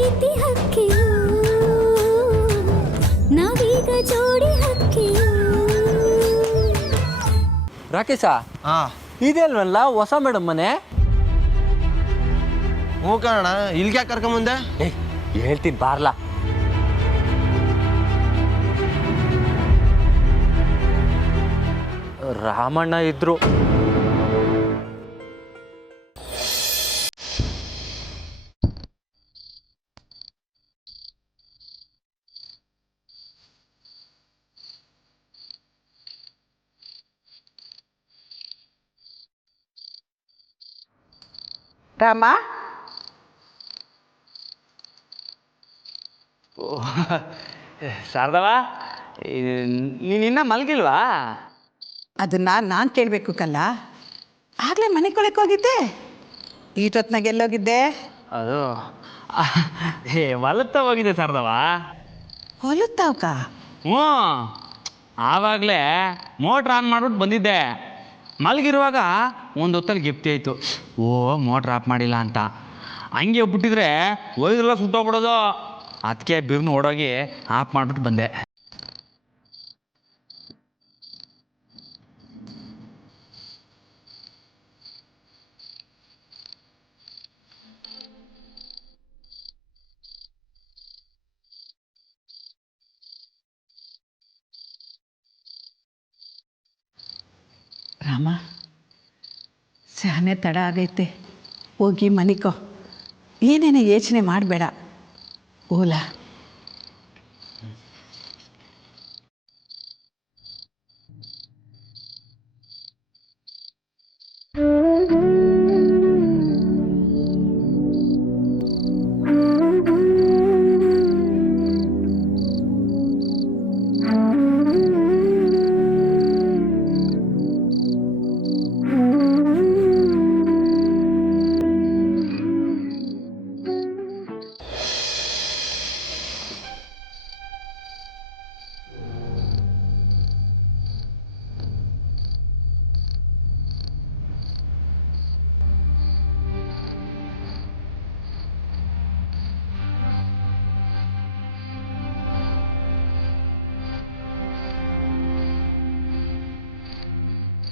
ಪ್ರೀತಿ ಹಕ್ಕಿಯು ನಾವೀಗ ಜೋಡಿ ಹಕ್ಕಿಯು. ರಾಕೇಶ, ಹಾಂ ಅಲ್ವಲ್ಲ ಹೊಸ ಮೇಡಮ್ ಮನೆ? ಹ್ಞೂ ಕಣ, ಇಲ್ಲಿಗೆ ಯಾಕೆ ಕರ್ಕೊಂಬಂದೆ? ಹೇಳ್ತೀನಿ ಬಾರ್ಲಾ. ರಾಮಣ್ಣ ಇದ್ರು. ರಾಮ, ಶಾರದವ, ನೀನಿನ್ನ ಮಲಗಿಲ್ವಾ? ಅದನ್ನು ನಾನು ಕೇಳಬೇಕು ಕಲ್ಲ. ಆಗಲೇ ಮನೆ ಕೊಳಕ್ಕೆ ಹೋಗಿದ್ದೆ, ಈಟೊತ್ನಾಗ ಎಲ್ಲೋಗಿದ್ದೆ? ಅದು ಹೊಲತ್ತ ಹೋಗಿದೆ ಶಾರದವ. ಹೊಲುತ್ತಾವ್ಕ? ಹ್ಞೂ, ಆವಾಗಲೇ ಮೋಟ್ರ್ ಆನ್ ಮಾಡ್ಬಿಟ್ಟು ಬಂದಿದ್ದೆ. ಮಲಗಿರುವಾಗ ಒಂದು ಹೊತ್ತಲ್ಲಿ ಗೆಪ್ತಿ ಆಯಿತು, ಓ ಮೋಟ್ರ್ ಆಫ್ ಮಾಡಿಲ್ಲ ಅಂತ. ಹಂಗೆ ಬಿಟ್ಟಿದ್ರೆ ಒಯ್ದ್ರೆಲ್ಲ ಸುಟ್ಟೋಗ್ಬಿಡೋದು. ಅದಕ್ಕೆ ಬಿರ್ನು ಓಡೋಗಿ ಆಫ್ ಮಾಡಿಬಿಟ್ಟು ಬಂದೆ. ರಾಮ, ಸ್ಯಾನೆ ತಡ ಆಗೈತೆ, ಹೋಗಿ ಮನಿಕೋ. ಏನೇನು ಯೋಚನೆ ಮಾಡಬೇಡ, ಓಲ.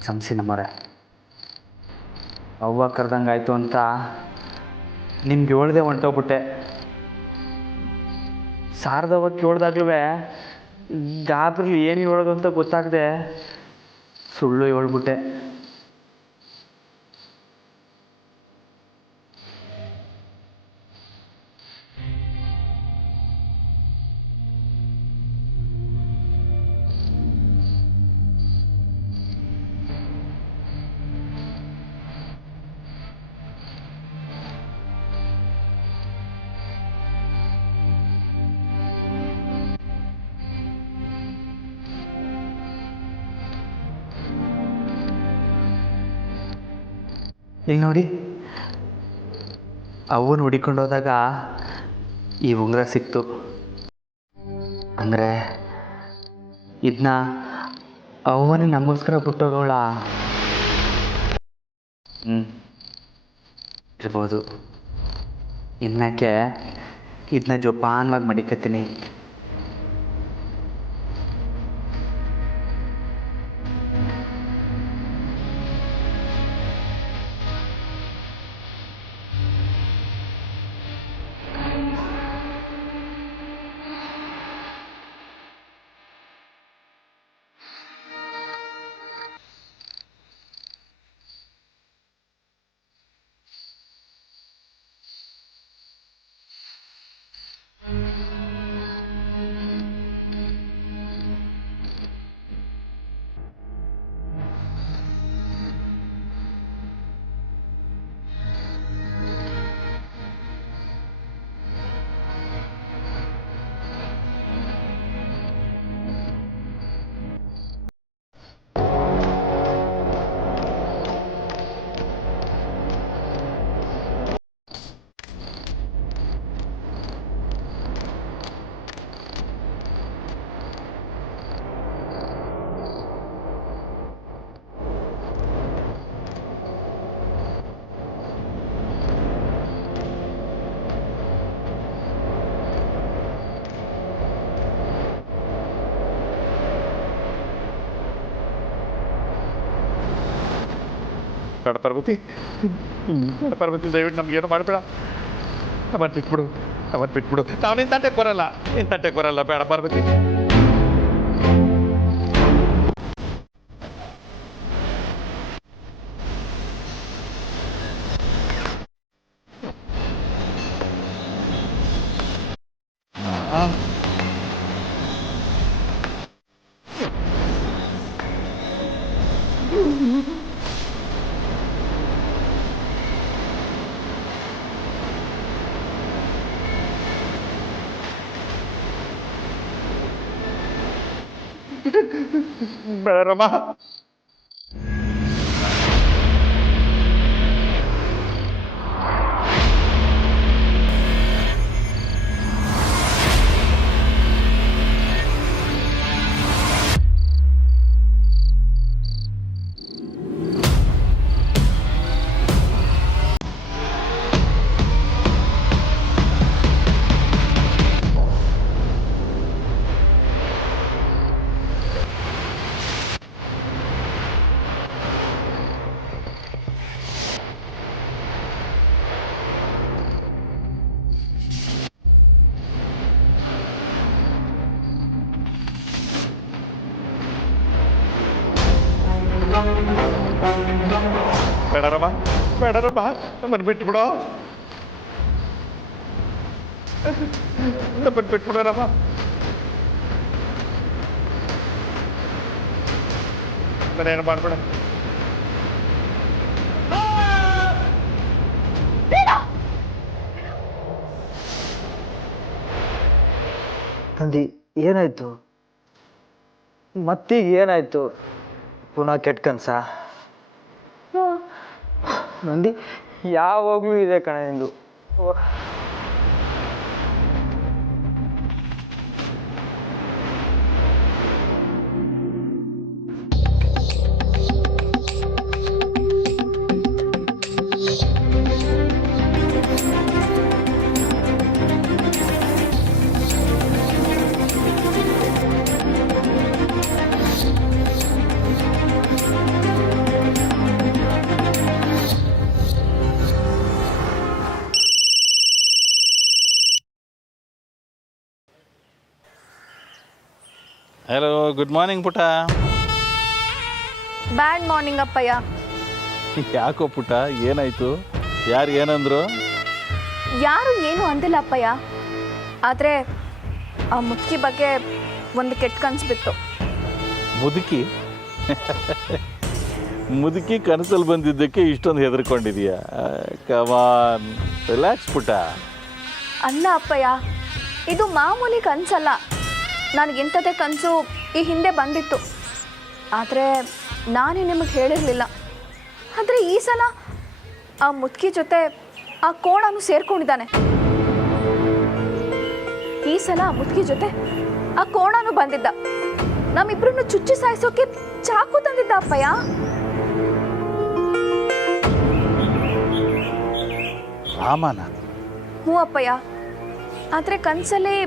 ಕ್ಷಮಿಸಿ ನಮ್ಮರೆ, ಅವ್ವ ಕರೆದಂಗೆ ಆಯಿತು ಅಂತ ನಿಮ್ಗೆ ಹೇಳ್ದೆ ಹೊಂಟೋಗ್ಬಿಟ್ಟೆ. ಶಾರದವ್ವ ಕೇಳ್ದಾಗ್ಲೂ ಗಾಬ್ರಲ್ಲಿ ಏನು ಹೇಳೋದು ಅಂತ ಗೊತ್ತಾಗದೆ ಸುಳ್ಳು ಹೇಳ್ಬಿಟ್ಟೆ. ಇಲ್ಲಿ ನೋಡಿ, ಅವನು ಹುಡಿಕೊಂಡು ಹೋದಾಗ ಈ ಉಂಗುರ ಸಿಕ್ತು. ಅಂದರೆ ಇದನ್ನ ಅವನೇ ನಮಗೋಸ್ಕರ ಬಿಟ್ಟೋಗೋಳ. ಇರ್ಬೋದು. ಇನ್ಮ್ಯಾಕೆ ಇದನ್ನ ಜೋಪಾನವಾಗಿ ಮಡಿಕತ್ತೀನಿ. ಬೇಡ ಪಾರ್ವತಿ, ಬೇಡ ಪಾರ್ವತಿ, ದಯವಿಟ್ಟು ನಮ್ಗೇನು ಮಾಡಬೇಡ. ಅವತ್ತು ಬಿಟ್ಬಿಡು, ಅವತ್ತು ಬಿಟ್ಬಿಡು. ನಾವು ನಿನ್ನ ತಂಟೆಗೆ ಬರಲ್ಲ, ನಿನ್ನ ತಂಟೆಗೆ ಬರಲ್ಲ. ಬೇಡ ಪಾರ್ವತಿ. ಬೇಡರಮ್ಮ. ಬೇಡರಮ್ಮ, ಬೇಡರಮ್ಮ, ನಮ್ಮನ್ನು ಬಿಟ್ಬಿಡೋ, ನಮ್ಮನ್ನು ಬಿಟ್ಬಿಡೋರಮ್ಮ. ನಾನೇನು ಮಾಡಬೇಡ. ನಂದಿ, ಏನಾಯ್ತು? ಮತ್ತೀಗ ಏನಾಯ್ತು? ಪುನಃ ಕೆಟ್ಟ ಕನಸ? ನಂದಿ, ಯಾವಾಗಲೂ ಇದೆ ಕಣ ನಿಂದು. ಹಲೋ, ಗುಡ್ ಮಾರ್ನಿಂಗ್ ಪುಟ. ಬ್ಯಾಡ್ ಮಾರ್ನಿಂಗ್ ಅಪ್ಪಯ್ಯ. ಯಾಕೋ ಪುಟ, ಏನಾಯ್ತು? ಯಾರು ಏನಂದ್ರು? ಯಾರು ಏನು ಅಂದಿಲ್ಲ ಅಪ್ಪಯ್ಯ, ಆದರೆ ಆ ಮುದುಕಿ ಬಗ್ಗೆ ಒಂದು ಕೆಟ್ಟ ಕನಸು ಬಿತ್ತು. ಮುದುಕಿ? ಮುದುಕಿ ಕನಸಲ್ಲಿ ಬಂದಿದ್ದಕ್ಕೆ ಇಷ್ಟೊಂದು ಹೆದರ್ಕೊಂಡಿದೀಯಾ? ಕಮಾನ್, ರಿಲ್ಯಾಕ್ಸ್ ಪುಟ. ಅಲ್ಲ ಅಪ್ಪಯ್ಯ, ಇದು ಮಾಮೂಲಿ ಕನಸಲ್ಲ. ನನಗಿಂಥದ್ದೇ ಕನಸು ಈ ಹಿಂದೆ ಬಂದಿತ್ತು, ಆದರೆ ನಾನೇ ನಿಮಗೆ ಹೇಳಿರಲಿಲ್ಲ. ಆದರೆ ಈ ಸಲ ಆ ಮುದುಕಿ ಜೊತೆ ಆ ಕೋಣನು ಸೇರ್ಕೊಂಡಿದ್ದಾನೆ. ಈ ಸಲ ಆ ಮುದುಕಿ ಜೊತೆ ಆ ಕೋಣನು ಬಂದಿದ್ದ. ನಮ್ಮಿಬ್ರನ್ನು ಚುಚ್ಚಿ ಸಾಯಿಸೋಕೆ ಚಾಕು ತಂದಿದ್ದ ಅಪ್ಪಯ್ಯ. ರಾಮನ? ಹ್ಞೂ ಅಪ್ಪಯ್ಯ, ಆದರೆ ಕನಸಲ್ಲಿ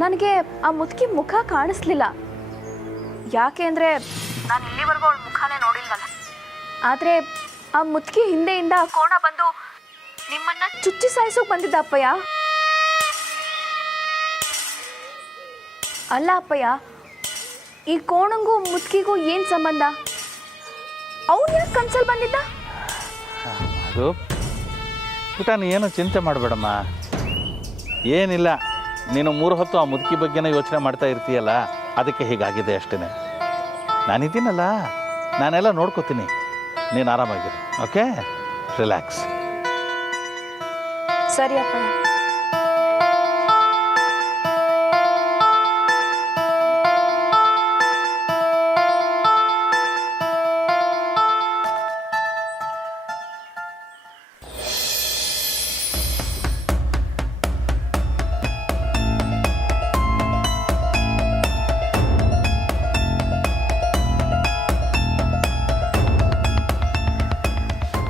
ನನಗೆ ಆ ಮುದುಕಿ ಮುಖ ಕಾಣಿಸ್ಲಿಲ್ಲ. ಯಾಕೆ ಅಂದರೆ ನಾನು ಇಲ್ಲಿವರೆಗೂ ಅವಳ ಮುಖನೇ ನೋಡಿಲ್ವಲ್ಲ. ಆದರೆ ಆ ಮುದುಕಿ ಹಿಂದೆಯಿಂದ ಆ ಕೋಣ ಬಂದು ನಿಮ್ಮನ್ನ ಚುಚ್ಚಿ ಸಾಯಿಸೋಕೆ ಬಂದಿದ್ದ ಅಪ್ಪಯ್ಯ. ಅಲ್ಲ ಅಪ್ಪಯ್ಯ, ಈ ಕೋಣಂಗೂ ಮುದುಕಿಗೂ ಏನು ಸಂಬಂಧ? ಅವನು ಯಾಕೆ ಕನ್ಸಲ್ಲಿ ಬಂದಿದ್ದ? ಅದು ಪುಟ, ನೀನು ಚಿಂತೆ ಮಾಡಬೇಡಮ್ಮ. ಏನಿಲ್ಲ, ನೀನು 3 ಹೊತ್ತು ಆ ಮುದುಕಿ ಬಗ್ಗೆನೇ ಯೋಚನೆ ಮಾಡ್ತಾ ಇರ್ತೀಯಲ್ಲ, ಅದಕ್ಕೆ ಹೀಗಾಗಿದೆ ಅಷ್ಟೇ. ನಾನಿದ್ದೀನಲ್ಲ, ನಾನೆಲ್ಲ ನೋಡ್ಕೋತೀನಿ. ನೀನು ಆರಾಮಾಗಿರು, ಓಕೆ? ರಿಲ್ಯಾಕ್ಸ್. ಸರಿ ಅಪ್ಪಯ್ಯ.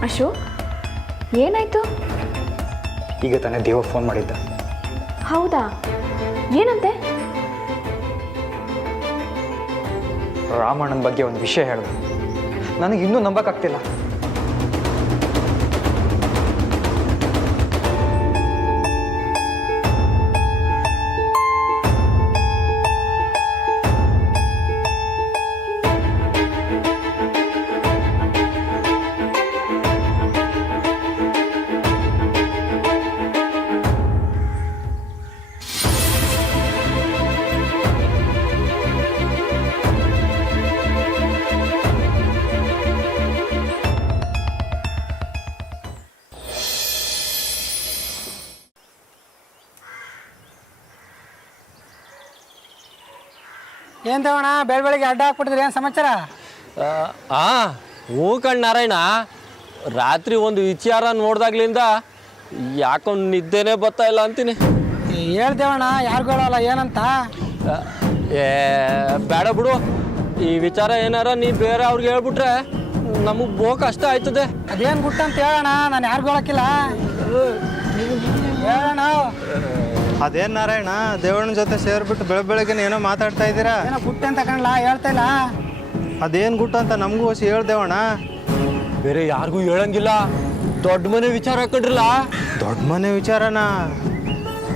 ಅಶೋಕ್, ಏನಾಯ್ತು? ಈಗ ತಾನೇ ದೇವ ಫೋನ್ ಮಾಡಿದ್ದ. ಹೌದಾ? ಏನಂತೆ? ರಾಮಣ್ಣನ ಬಗ್ಗೆ ಒಂದು ವಿಷಯ ಹೇಳಿದ. ನನಗೆ ಇನ್ನೂ ನಂಬಕ್ಕಾಗ್ತಿಲ್ಲ. ಏನ್ ದೇವಣ್ಣ ಬೆಳಗ್ಗೆ ಅಡ್ಡ ಹಾಕ್ಬಿಟ್ಟಿದ್ರಿ ಏನು ಸಮಾಚಾರ? ಹ್ಞೂ ಕಣ್ ನಾರಾಯಣ, ರಾತ್ರಿ ಒಂದು ವಿಚಾರ ನೋಡ್ದಾಗ್ಲಿಂದ ಯಾಕೋ ನಿದ್ದೆನೇ ಬರ್ತಾ ಇಲ್ಲ ಅಂತೀನಿ. ಹೇಳ್ದೇವಣ್ಣ ಯಾರಿಗೂ ಹೇಳಲ್ಲ ಏನಂತ. ಏ ಬೇಡ ಬಿಡು, ಈ ವಿಚಾರ ಏನಾರ ನೀ ಬೇರೆ ಅವ್ರಿಗೆ ಹೇಳ್ಬಿಟ್ರೆ ನಮಗೆ ಬಹು ಕಷ್ಟ ಆಯ್ತದೆ. ಅದೇನು ಗುಟ್ಟು ಅಂತ ಹೇಳೋಣ, ನಾನು ಯಾರಿಗೂ ಹೇಳಕ್ಕಿಲ್ಲ. ಹೇಳೋಣ. ಅದೇನ್ ನಾರಾಯಣ ದೇವಣ್ಣನ ಜೊತೆ ಸೇರ್ಬಿಟ್ಟು ಬೆಳಗ್ಗೆ ಏನೋ ಮಾತಾಡ್ತಾ ಇದ್ದೀರಾ? ಏನೋ ಗುಟ್ಟು ಅಂತ ಕಾಣಲ್ಲ, ಹೇಳ್ತಾ ಇಲ್ಲ. ಅದೇನ್ ಗುಟ್ಟು ಅಂತ ನಮಗೂ ಹೊಸಿ ಹೇಳ್ದೇವಣ್ಣ. ಬೇರೆ ಯಾರಿಗೂ ಹೇಳಂಗಿಲ್ಲ, ದೊಡ್ಡ ಮನೆ ವಿಚಾರ ಹಾಕೊಂಡ್ರಲ್ಲ. ದೊಡ್ಡ ಮನೆ ವಿಚಾರನ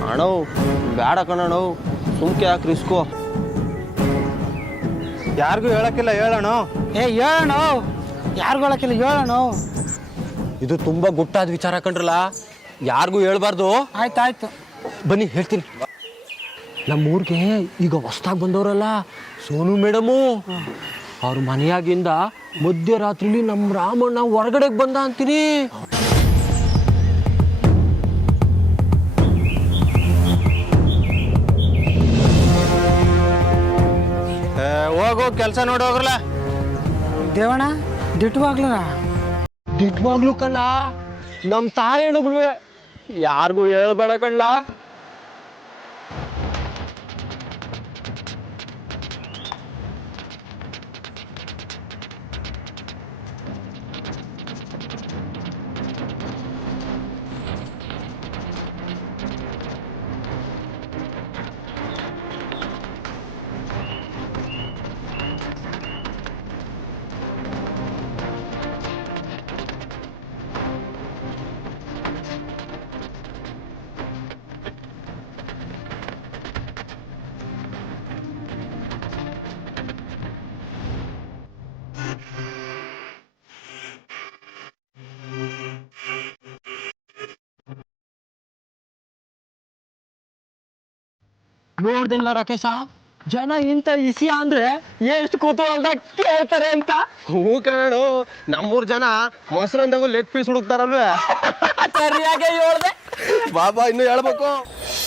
ಅಣ್ಣವು ಬೇಡ ಕಣವು, ಸುಮ್ಕೆ ಯಾಕೆ ರಿಸ್ಕು. ಯಾರಿಗೂ ಹೇಳಕ್ಕಿಲ್ಲ, ಹೇಳೋಣ. ಹೇಳೋಣ, ಯಾರಿಗೂ ಹೇಳಕ್ಕಿಲ್ಲ, ಹೇಳೋಣ. ಇದು ತುಂಬಾ ಗುಟ್ಟಾದ ವಿಚಾರ ಹಾಕೊಂಡ್ರಲ್ಲ, ಯಾರಿಗೂ ಹೇಳ್ಬಾರ್ದು. ಆಯ್ತಾಯ್ತು ಬನ್ನಿ ಹೇಳ್ತೀನಿ. ನಮ್ಮೂರಿಗೆ ಈಗ ಹೊಸ್ದಾಗಿ ಬಂದವರಲ್ಲ ಸೋನು ಮೇಡಮು, ಅವ್ರ ಮನೆಯಾಗಿಂದ ಮಧ್ಯರಾತ್ರಿಲಿ ನಮ್ಮ ರಾಮಣ್ಣ ಹೊರಗಡೆಗೆ ಬಂದ ಅಂತೀನಿ. ಹೋಗು ಕೆಲಸ ನೋಡಿ ಹೋಗ್ರಲ್ಲ. ದೇವಣ್ಣ ದಿಟ್ಟವಾಗ್ಲನ ದಿಟ್ವಾಗ್ಲು ಕಣ್ಣ, ನಮ್ಮ ತಾಯಣ್ಣ ಯಾರಿಗೂ ಹೇಳ್ಬೇಡ ಕಣ್ಣ. ನೋಡ್ದಿಲ್ಲ ರಾಕೇಶ, ಜನ ಇಂಥ ಇಸಿಯ ಅಂದ್ರೆ ಎಷ್ಟು ಕುತೂಹಲದಾಗ ಕೇಳ್ತಾರೆ ಅಂತ. ಹೂ ಕಣೋ, ನಮ್ಮೂರ್ ಜನ ಮೊಸರಂದಾಗೂ ಲೆಗ್ ಪೀಸ್ ಹುಡುಕ್ತಾರಲ್ವೇ. ಸರಿಯಾಗಿ ಹೇಳ್ದೆ. ಬಾಬಾ ಇನ್ನು ಹೇಳ್ಬೇಕು.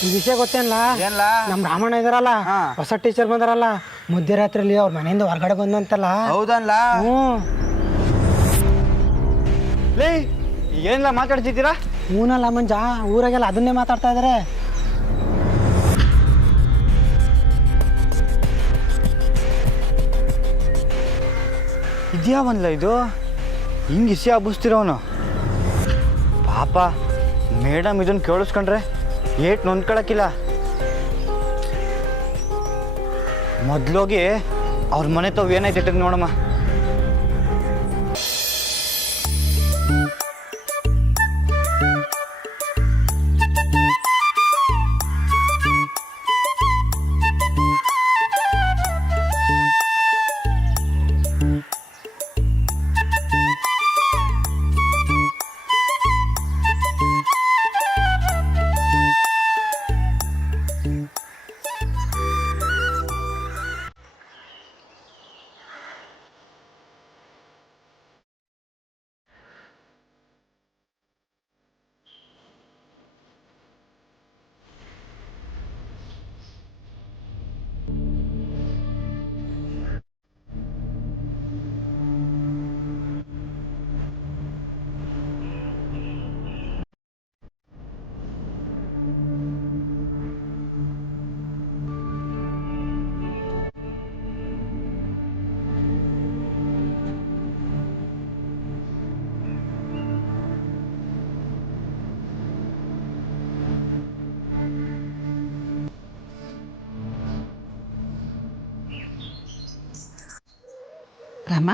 ಈ ವಿಷಯ ಗೊತ್ತೇನಲ್ಲ? ನಮ್ಮ ರಾಮಣ್ಣ ಇದಾರಲ್ಲ, ಹೊಸ ಟೀಚರ್ ಬಂದಾರಲ್ಲ, ಮಧ್ಯರಾತ್ರಿಲಿ ಅವ್ರ ಮನೆಯಿಂದ ಹೊರಗಡೆ ಬಂದಂತಲ್ಲ. ಹೌದಲ್ಲ? ಹ್ಞೂ. ಲೇ ಏನೆಲ್ಲ ಮಾತಾಡ್ತಿದ್ದೀರಾ? ಹೂನಲ್ಲ ಮಂಜ, ಊರಾಗೆಲ್ಲ ಅದನ್ನೇ ಮಾತಾಡ್ತಾ ಇದಾರೆ. ಇದ್ಯಾವನ್ಲ ಇದು ಹಿಂಗೆ ಇಸಿ ಹಬ್ಬಿಸ್ತಿರೋನು? ಪಾಪ ಮೇಡಮ್ ಇದನ್ನು ಕೇಳಿಸ್ಕೊಂಡ್ರೆ ಏಟ್ ನೊಂದ್ಕೊಳಕ್ಕಿಲ್ಲ. ಮೊದ್ಲೋಗಿ ಅವ್ರ ಮನೆ ತಾವು ಏನಾಯ್ತು ನೋಡಮ್ಮ. ರಾಮ,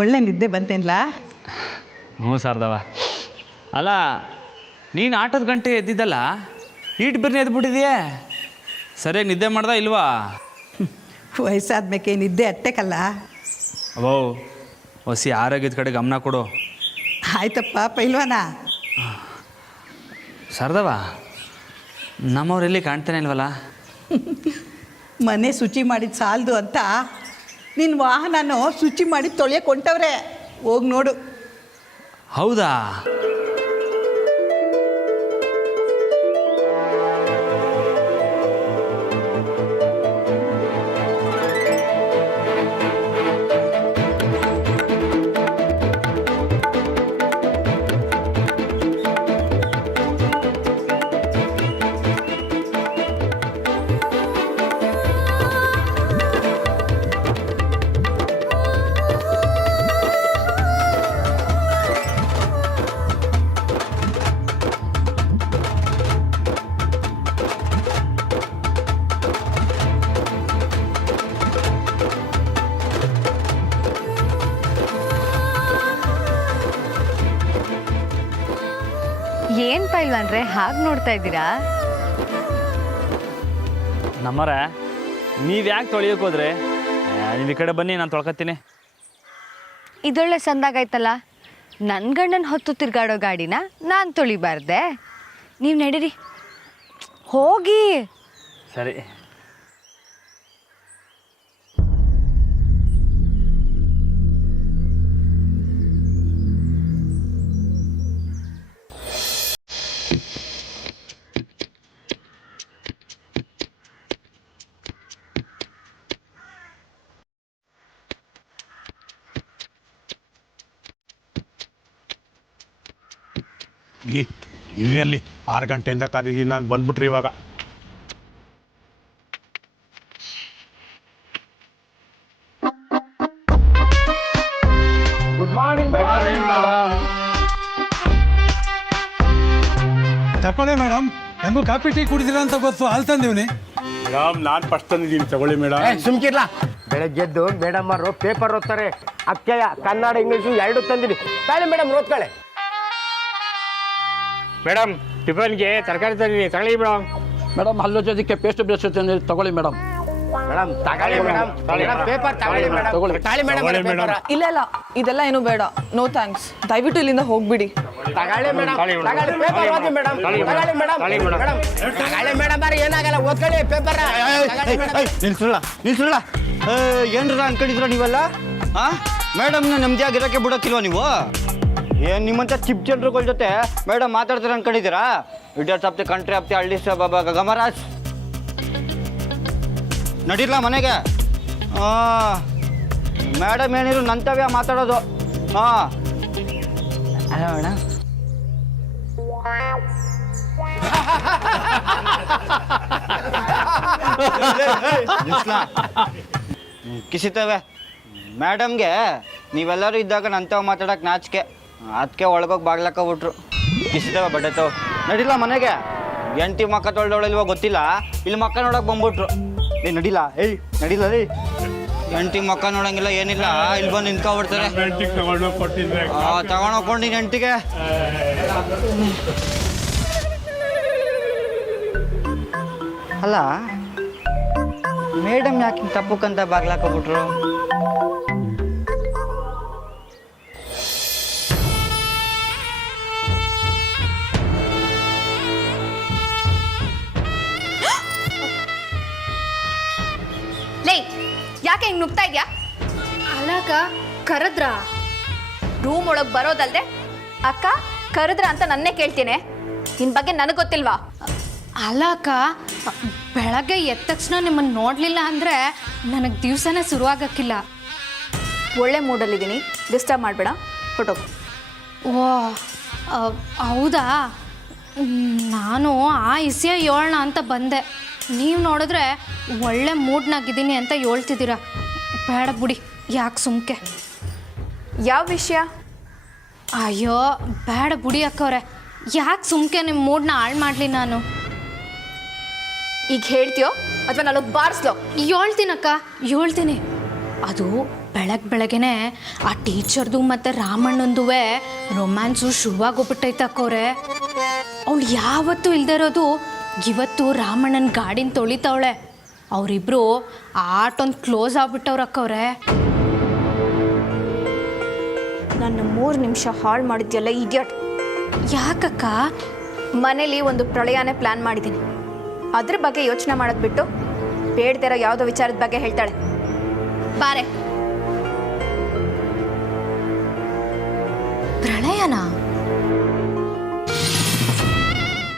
ಒಳ್ಳೆ ನಿದ್ದೆ ಬಂತೇನ್ಲ? ಹ್ಞೂ ಸಾರ್ದವ. ಅಲ್ಲ, ನೀನು ಆಟದ ಗಂಟೆ ಎದ್ದಿದ್ದಲ್ಲ, ಈಟ್ ಬಿರ್ನಿ ಎದ್ಬಿಟ್ಟಿದೆಯೇ? ಸರಿಯಾಗಿ ನಿದ್ದೆ ಮಾಡ್ದ ಇಲ್ವಾ? ವಯಸ್ಸಾದ್ಮೇಲೆ ನಿದ್ದೆ ಅಟ್ಟೆಕಲ್ಲ. ಅವೋ ಹೊಸಿ ಆರೋಗ್ಯದ ಕಡೆ ಗಮನ ಕೊಡು. ಆಯ್ತಪ್ಪ ಪೈಲ್ವಾನ. ಸರ್ದವ, ನಮ್ಮವರೆಲ್ಲಿ ಕಾಣ್ತಾನೆ ಇಲ್ವಲ್ಲ? ಮನೆ ಶುಚಿ ಮಾಡಿದ ಸಾಲದು ಅಂತ ನಿನ್ನ ವಾಹನನೂ ಶುಚಿ ಮಾಡಿ ತೊಳೆಯಕ್ಕೆ ಹೊಂಟವ್ರೆ, ಹೋಗಿ ನೋಡು. ಹೌದಾ? ಅಂದರೆ ಹಾಗೆ ನೋಡ್ತಾ ಇದ್ದೀರಾ? ನಮ್ಮರೆ ನೀವು ಯಾಕೆ ತೊಳಿಯೋಕೆ ಹೋದ್ರೆ? ನೀವು ಈ ಕಡೆ ಬನ್ನಿ, ನಾನು ತೊಳ್ಕೊತೀನಿ. ಇದೊಳ್ಳೆ ಸಂದಾಗಾಯ್ತಲ್ಲ, ನನ್ನ ಗಂಡನ ಹೊತ್ತು ತಿರ್ಗಾಡೋ ಗಾಡಿನ ನಾನು ತೊಳಿಬಾರ್ದೆ? ನೀವು ನಡೀರಿ, ಹೋಗಿ. ಸರಿ. ಇಲ್ಲಿ 6 ಗಂಟೆಯಿಂದ ಕಾದಿದ್ದೀನಿ ನಾನು, ಬಂದ್ಬಿಟ್ರಿ ಇವಾಗ. ಗುಡ್ ಮಾರ್ನಿಂಗ್ ತಗೊಳ್ಳಿ ಮೇಡಮ್. ಹೆಂಗು ಕಾಫಿ ಟೀ ಕುಡಿದಿರ ಅಂತ ಗೊತ್ತು, ಹಾಲು ತಂದಿವ್ನಿ. ಮೇಡಮ್ ನಾನು ಫಸ್ಟ್ ತಂದಿದ್ದೀನಿ, ತಗೊಳ್ಳಿ ಮೇಡಮ್. ಸುಮ್ಕಿರ್ಲ, ಬೆಳಗ್ಗೆದ್ದು ಮೇಡಮ್ ಅವರು ಪೇಪರ್ ಓದ್ತಾರೆ. ಅಕ್ಕಯ್ಯ ಕನ್ನಡ ಇಂಗ್ಲೀಷು 2 ತಂದಿನಿ. ತಾಳಿ ಮೇಡಮ್, ಓದ್ಕೊಳ್ಳಿ. ಮೇಡಮ್ ಟಿಫನ್ಗೆ ತರಕಾರಿ ತಂದಿದ್ದೀನಿ, ತಗೊಳ್ಳಿ ಮೇಡಮ್. ಮೇಡಮ್ ಹಲ್ಲೋಚೋದಕ್ಕೆ ಪೇಸ್ಟ್ ಬ್ರಷ್ ತಗೊಳ್ಳಿ ಮೇಡಮ್. ಮೇಡಮ್ ತಗೊಳ್ಳಿ ಮೇಡಮ್, ಪೇಪರ್ ತಗೊಳ್ಳಿ ಮೇಡಮ್. ತಾಳಿ ಮೇಡಮ್, ಪೇಪರ್. ಇಲ್ಲ ಇಲ್ಲ, ಇದೆಲ್ಲ ಏನು ಬೇಡ, ನೋ ಥ್ಯಾಂಕ್ಸ್. ದಯವಿಟ್ಟು ಇಲ್ಲಿಂದ ಹೋಗ್ಬಿಡಿ. ತಗೊಳ್ಳಿ ಮೇಡಮ್, ತಗೊಳ್ಳಿ ಪೇಪರ್, ಓದಿ ಮೇಡಮ್. ತಗೊಳ್ಳಿ ಮೇಡಮ್, ಮೇಡಮ್ ತಗೊಳ್ಳಿ ಮೇಡಮ್, ಬಾರಿ ಏನಾಗಲ್ಲ, ಓದ್ಕೊಳ್ಳಿ ಪೇಪರ್. ನಿಲ್ಸಲ್ಲ ಏನ್ರ ಅನ್ಕೊಂಡಿದ್ರ ನೀವೆಲ್ಲ? ಹಾಂ, ಮೇಡಮ್ನ ನೆಮ್ಮದಿಯಾಗಿರೋಕ್ಕೆ ಬಿಡೋಕ್ಕಿಲ್ವ ನೀವು? ಏನು ನಿಮ್ಮಂಥ ಚಿಪ್ ಜನರುಗಳ ಜೊತೆ ಮೇಡಮ್ ಮಾತಾಡ್ತಾರೆ ಅನ್ಕೊಂಡಿದ್ದೀರಾ? Videos of the country of the ಹಳ್ಳಿ ಗಮರಾಜ್ ನಡೀರ್ಲ ಮನೆಗೆ. ಮೇಡಮ್ ಏನಿರು ನಂತವ್ಯ ಮಾತಾಡೋದು. ಹಾಂ ಅಲ್ಲ ಮೇಡಮ್. ಕಿಸಿತವೆ ಮೇಡಮ್ಗೆ ನೀವೆಲ್ಲರೂ ಇದ್ದಾಗ ನಂತವ ಮಾತಾಡಕ್ಕೆ ನಾಚಿಕೆ, ಅದಕ್ಕೆ ಒಳಗೋಗಿ ಬಾಗ್ಲಾಕೋಬಿಟ್ರು. ಕಿಸಿತವೆ ಬಡ್ಡೆತವ್ ನಡಿಲ್ಲ ಮನೆಗೆ. ಎಂಟಿ ಮಕ್ಕ ತೊಳ್ದವಳಿಲ್ವ ಗೊತ್ತಿಲ್ಲ, ಇಲ್ಲಿ ಮಕ್ಕ ನೋಡಕ್ಕೆ ಬಂದ್ಬಿಟ್ರು. ನಡಿಲ್ಲ, ನಡಿಲ್ಲ ರೀ. ಎಂಟಿ ಮಕ್ಕ ನೋಡಂಗಿಲ್ಲ ಏನಿಲ್ಲ, ಇಲ್ಲಿ ಬಂದು ನಿಂತ್ಕೊಬಿಡ್ತಾರೆ. ತಗೊಂಡೋಗ್ಕೊಂಡಿನಿ ಎಂಟಿಗೆ. ಅಲ್ಲ ಮೇಡಮ್ ಯಾಕೆ ತಪ್ಪಕ್ಕಂತ ಬಾಗ್ಲಾಕೋಬಿಟ್ರು? ಲೇ, ಯಾಕೆ ಹಿಂಗೆ ನುಗ್ತಾ ಇದ್ಯಾ? ಅಲ್ಲಕ್ಕ ಕರೆದ್ರಾ? ರೂಮ್ ಒಳಗೆ ಬರೋದಲ್ದೆ ಅಕ್ಕ ಕರೆದ್ರ ಅಂತ ನನ್ನೇ ಕೇಳ್ತೀನಿ. ನಿನ್ನ ಬಗ್ಗೆ ನನಗೆ ಗೊತ್ತಿಲ್ವಾ? ಅಲ್ಲ ಅಕ್ಕ, ಬೆಳಗ್ಗೆ ಎದ್ದ ತಕ್ಷಣ ನಿಮ್ಮನ್ನು ನೋಡಲಿಲ್ಲ ಅಂದರೆ ನನಗೆ ದಿವಸನೇ ಶುರುವಾಗಕ್ಕಿಲ್ಲ. ಒಳ್ಳೆ ಮೂಡಲ್ಲಿದ್ದೀನಿ, ಡಿಸ್ಟರ್ಬ್ ಮಾಡಬೇಡ, ಹೊಟ್ಟೋಗು. ಓ ಹೌದಾ? ನಾನು ಆ ಇಸಿಯ ಹೇಳೋಣ ಅಂತ ಬಂದೆ. ನೀವು ನೋಡಿದ್ರೆ ಒಳ್ಳೆ ಮೂಡ್ನಾಗಿದ್ದೀನಿ ಅಂತ ಹೇಳ್ತಿದ್ದೀರಾ. ಬೇಡ ಬಿಡಿ, ಯಾಕೆ ಸುಮ್ಕೆ. ಯಾವ ವಿಷಯ? ಅಯ್ಯೋ ಬೇಡ ಬಿಡಿ ಅಕ್ಕವ್ರೆ, ಯಾಕೆ ಸುಮ್ಕೆ ನಿಮ್ಮ ಮೂಡ್ನ ಹಾಳು ಮಾಡಲಿ ನಾನು. ಈಗ ಹೇಳ್ತೀಯೋ ಅಥವಾ ನಾನು ಬಾರಿಸ್ಲೋ? ಹೇಳ್ತೀನಕ್ಕ, ಹೇಳ್ತೀನಿ. ಅದು ಬೆಳಗ್ಗೆನೆ ಆ ಟೀಚರ್ದು ಮತ್ತು ರಾಮಣ್ಣಂದುವೆ ರೊಮ್ಯಾನ್ಸು ಶುರುವಾಗೋಗ್ಬಿಟ್ಟೈತೆ ಅಕ್ಕವ್ರೆ. ಅವಳು ಯಾವತ್ತೂ ಇಲ್ದೇ ಇರೋದು ಇವತ್ತು ರಾಮಣ್ಣನ ಗಾಡಿನ ತೊಳಿತಾವಳೆ. ಅವರಿಬ್ರು ಆಟೊಂದು ಕ್ಲೋಸ್ ಆಗ್ಬಿಟ್ಟವ್ರು ಅಕ್ಕವ್ರೆ. ನನ್ನ 3 ನಿಮಿಷ ಹಾಳು ಮಾಡಿದ್ಯಲ್ಲ ಇಡಿಯಟ್. ಯಾಕಕ್ಕ? ಮನೇಲಿ ಒಂದು ಪ್ರಳಯನೇ ಪ್ಲ್ಯಾನ್ ಮಾಡಿದ್ದೀನಿ. ಅದ್ರ ಬಗ್ಗೆ ಯೋಚನೆ ಮಾಡೋದು ಬಿಟ್ಟು ಬೇಡ್ದಿರೋ ಯಾವುದೋ ವಿಚಾರದ ಬಗ್ಗೆ ಹೇಳ್ತಾಳೆ. ಬಾರೆ. ಪ್ರಳಯನಾ?